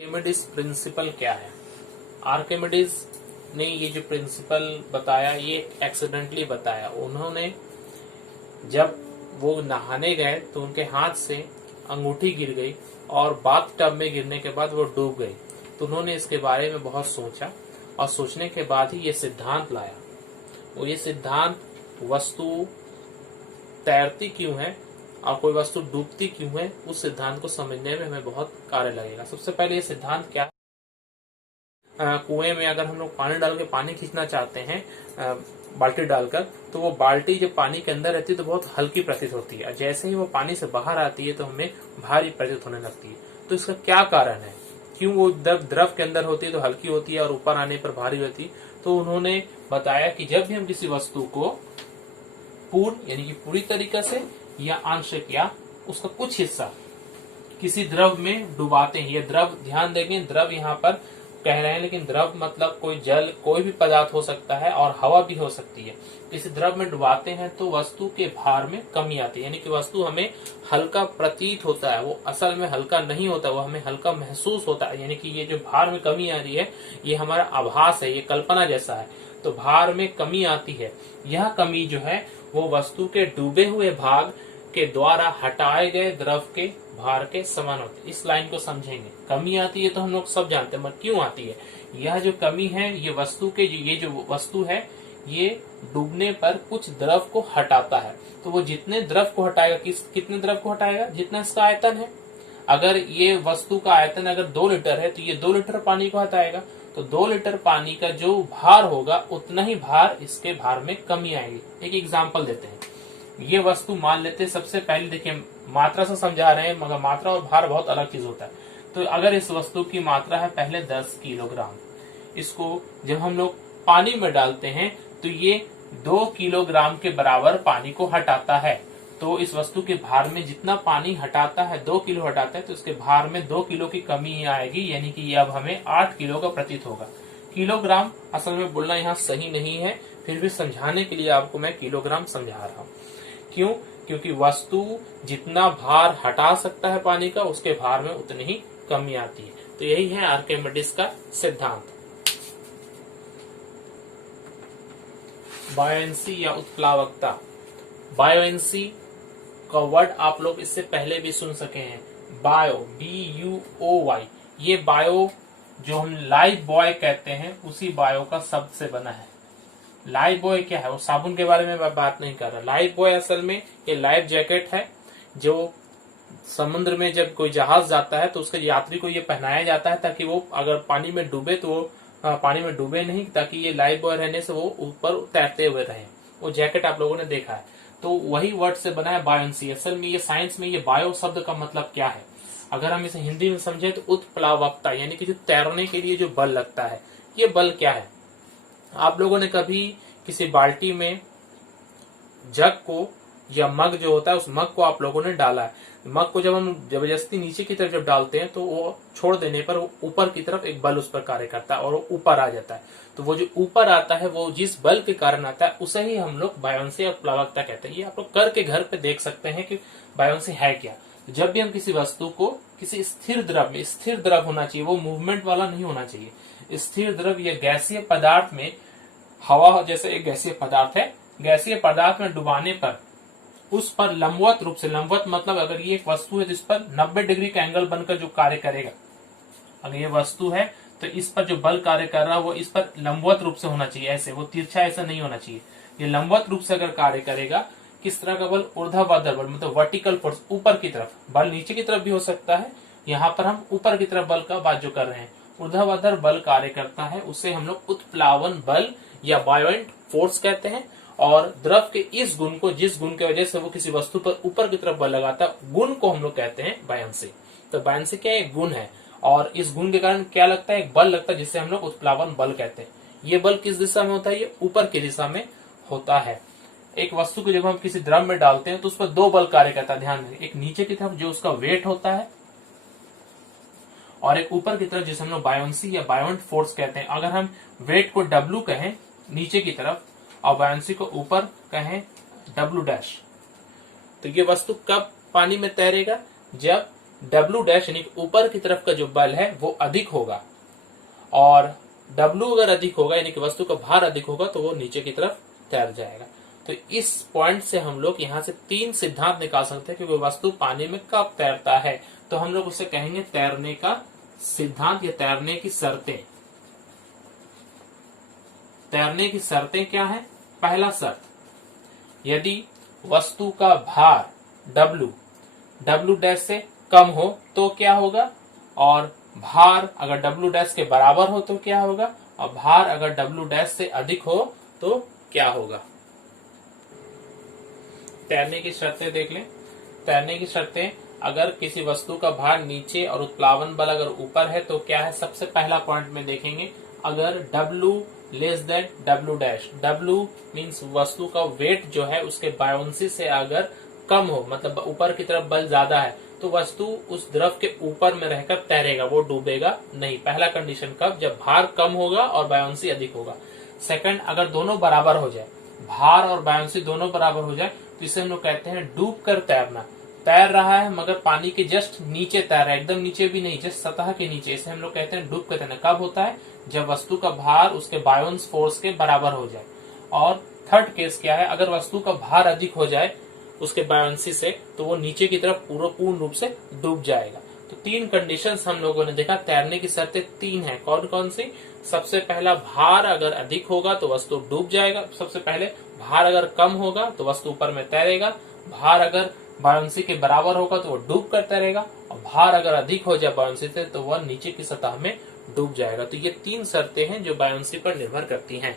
Archimedes principal क्या है? Archimedes ने ये जो प्रिंसिपल बताया ये एक्सीडेंटली बताया। उन्होंने जब वो नहाने गए तो उनके हाथ से अंगूठी गिर गई और बाथ टब में गिरने के बाद वो डूब गई। तो उन्होंने इसके बारे में बहुत सोचा और सोचने के बाद ही ये सिद्धांत लाया। वो ये सिद्धांत वस्तु तैरती क्यों है और कोई वस्तु डूबती क्यों है, उस सिद्धांत को समझने में हमें बहुत कार्य लगेगा। सबसे पहले ये सिद्धांत क्या है? कुएं में अगर हम लोग पानी डाल के पानी खींचना चाहते हैं बाल्टी डालकर, तो वो बाल्टी जब पानी के अंदर रहती है तो बहुत हल्की प्रतीत होती है। जैसे ही वो पानी से बाहर आती है तो हमें भारी प्रतीत होने लगती है। तो इसका क्या कारण है? क्यों वो द्रव के अंदर होती है तो हल्की होती है और ऊपर आने पर भारी होती है? तो उन्होंने बताया कि जब भी हम किसी वस्तु को पूर्ण यानी कि पूरी तरीके से या आंशिक या उसका कुछ हिस्सा किसी द्रव में डुबाते हैं, ये द्रव ध्यान देंगे, द्रव यहाँ पर कह रहे हैं, लेकिन द्रव मतलब कोई जल कोई भी पदार्थ हो सकता है और हवा भी हो सकती है। किसी द्रव में डुबाते हैं तो वस्तु के भार में कमी आती है, यानी कि वस्तु हमें हल्का प्रतीत होता है, वो असल में हल्का नहीं होता, वो हमें हल्का महसूस होता है। यानी कि ये जो भार में कमी आ रही है ये हमारा आभास है, ये कल्पना जैसा है। तो भार में कमी आती है, यह कमी जो है वो वस्तु के डूबे हुए भाग के द्वारा हटाए गए द्रव के भार के समान होते हैं। इस लाइन को समझेंगे। कमी आती है तो हम लोग सब जानते हैं, मगर क्यों आती है? यह जो कमी है ये वस्तु के ये जो वस्तु है ये डूबने पर कुछ द्रव को हटाता है। तो वो जितने द्रव को हटाएगा, कितने द्रव को हटाएगा? जितना इसका आयतन है। अगर ये वस्तु का आयतन अगर 2 लीटर है तो ये 2 लीटर पानी को हटाएगा। तो 2 लीटर पानी का जो भार होगा उतना ही भार इसके भार में कमी आएगी। एक एग्जाम्पल देते हैं। ये वस्तु मान लेते हैं, सबसे पहले देखिए मात्रा से समझा रहे हैं, मगर मात्रा और भार बहुत अलग चीज होता है। तो अगर इस वस्तु की मात्रा है पहले 10 किलोग्राम, इसको जब हम लोग पानी में डालते हैं तो ये 2 किलोग्राम के बराबर पानी को हटाता है। तो इस वस्तु के भार में जितना पानी हटाता है, 2 किलो हटाता है, तो इसके भार में 2 किलो की कमी आएगी, यानी कि ये अब हमें 8 किलो का प्रतीत होगा। किलोग्राम असल में बोलना यहाँ सही नहीं है, फिर भी समझाने के लिए आपको मैं किलोग्राम समझा रहा हूँ। क्यों? क्योंकि वस्तु जितना भार हटा सकता है पानी का, उसके भार में उतनी ही कमी आती है। तो यही है आर्किमिडीज का सिद्धांत। बायोएंसी या उत्प्लावकता। बायोएंसी का वर्ड आप लोग इससे पहले भी सुन सके हैं। बायो, BUOY, ये बायो जो हम लाइफ बॉय कहते हैं उसी बायो का शब्द से बना है। लाइफ बॉय क्या है? वो साबुन के बारे में मैं बात नहीं कर रहा। लाइफ बॉय असल में ये लाइफ जैकेट है जो समुद्र में जब कोई जहाज जाता है तो उसके यात्री को ये पहनाया जाता है ताकि वो अगर पानी में डूबे तो वो पानी में डूबे नहीं, ताकि ये लाइफ बॉय रहने से वो ऊपर तैरते हुए रहे। वो जैकेट आप लोगों ने देखा है। तो वही वर्ड से बना है बायोएंसी। असल में ये साइंस में ये बायो शब्द का मतलब क्या है? अगर हम इसे हिंदी में समझे तो उत्प्लावकता, यानी कि जो तैरने के लिए जो बल लगता है, ये बल क्या है? आप लोगों ने कभी किसी बाल्टी में जग को या मग जो होता है उस मग को आप लोगों ने डाला है। मग को जब हम जबरदस्ती नीचे की तरफ जब डालते हैं तो वो छोड़ देने पर वो ऊपर की तरफ एक बल उस पर कार्य करता है और वो ऊपर आ जाता है। तो वो जो ऊपर आता है वो जिस बल के कारण आता है उसे ही हम लोग बायोएंसी और प्लावकता कहते हैं। ये आप लोग करके घर पे देख सकते हैं कि बायोएंसी है क्या। जब भी हम किसी वस्तु को किसी स्थिर द्रव में, स्थिर द्रव होना चाहिए, वो मूवमेंट वाला नहीं होना चाहिए। स्थिर द्रव या गैसीय पदार्थ में, हवा जैसे एक गैसीय पदार्थ है, गैसीय पदार्थ में डुबाने पर उस पर लंबवत रूप से, लंबवत मतलब अगर ये एक वस्तु है तो इस पर 90 डिग्री का एंगल बनकर जो कार्य करेगा, अगर ये वस्तु है तो इस पर जो बल कार्य कर रहा है वो इस पर लंबवत रूप से होना चाहिए, ऐसे, वो तिरछा ऐसा नहीं होना चाहिए। ये लंबवत रूप से अगर कार्य करेगा, किस तरह का बल? ऊर्ध्वाधर बल, मतलब वर्टिकल फोर्स, ऊपर की तरफ। बल नीचे की तरफ भी हो सकता है, यहाँ पर हम ऊपर की तरफ बल का बात जो कर रहे हैं, ऊर्ध्वाधर बल कार्य करता है, उसे हम लोग उत्प्लावन बल या बायोएंट फोर्स कहते हैं। और द्रव के इस गुण को, जिस गुण की वजह से वो किसी वस्तु पर ऊपर की तरफ बल लगाता है, गुण को हम लोग कहते हैं बायोएंसी। तो बायोएंसी क्या है? एक गुण है, और इस गुण के कारण क्या लगता है? एक बल लगता है, जिससे हम लोग उत्प्लावन बल कहते हैं। ये बल किस दिशा में होता है? ये ऊपर की दिशा में होता है। एक वस्तु को जब हम किसी द्रव में डालते हैं तो उस पर 2 बल कार्य करता है, ध्यान दें। एक नीचे की तरफ जो उसका वेट होता है, और एक ऊपर की तरफ जिसे हम लोग बायोएंसी या बायोएंट फोर्स कहते हैं। अगर हम वेट को W कहें नीचे की तरफ और बायोएंसी को ऊपर कहें W', तो ये वस्तु कब पानी में तैरेगा? जब W डैश यानी ऊपर की तरफ का जो बल है वो अधिक होगा, और W अगर अधिक होगा यानी कि वस्तु का भार अधिक होगा तो वो नीचे की तरफ तैर जाएगा। तो इस पॉइंट से हम लोग यहाँ से 3 सिद्धांत निकाल सकते हैं कि वो वस्तु पानी में कब तैरता है। तो हम लोग उसे कहेंगे तैरने का सिद्धांत या तैरने की शर्तें। तैरने की शर्तें क्या है? पहला शर्त, यदि वस्तु का भार W डैश से कम हो तो क्या होगा, और भार अगर W डैश के बराबर हो तो क्या होगा, और भार अगर W डैश से अधिक हो तो क्या होगा। तैरने की शर्तें देख लें। तैरने की शर्तें, अगर किसी वस्तु का भार नीचे और उत्प्लावन बल अगर ऊपर है तो क्या है, सबसे पहला पॉइंट में देखेंगे, अगर W less than W dash, W means वस्तु का वेट जो है उसके बायोंसी से अगर कम हो, मतलब ऊपर की तरफ बल ज्यादा है, तो वस्तु उस द्रव के ऊपर में रहकर तैरेगा, वो डूबेगा नहीं। पहला कंडीशन कब, जब भार कम होगा और बायोंसी अधिक होगा। सेकंड, अगर दोनों बराबर हो जाए, भार और बायोंसी दोनों बराबर हो जाए, तो इसे हम लोग कहते हैं डूब कर तैरना। तैर रहा है मगर पानी के जस्ट नीचे तैर रहा है, एकदम नीचे भी नहीं, जस्ट सतह के नीचे, इसे हम लोग कहते हैं डूब कर तैरना। कब होता है, जब वस्तु का भार उसके बायोंस फोर्स के बराबर हो जाए। और थर्ड केस क्या है, अगर वस्तु का भार अधिक हो जाए उसके बायोंसी से, तो वो नीचे की तरफ पूर्ण रूप से डूब जाएगा। तो 3 कंडीशंस हम लोगों ने देखा। तैरने की शर्तें 3 हैं, कौन कौन सी? सबसे पहला, भार अगर अधिक होगा तो वस्तु डूब जाएगा। सबसे पहले, भार अगर कम होगा तो वस्तु ऊपर में तैरेगा। भार अगर बायोंसी के बराबर होगा तो वो डूब कर तैरेगा, और भार अगर अधिक हो जाए बायोंसी से तो वह नीचे की सतह में डूब जाएगा। तो ये 3 शर्तें हैं जो बायोंसी पर निर्भर करती हैं।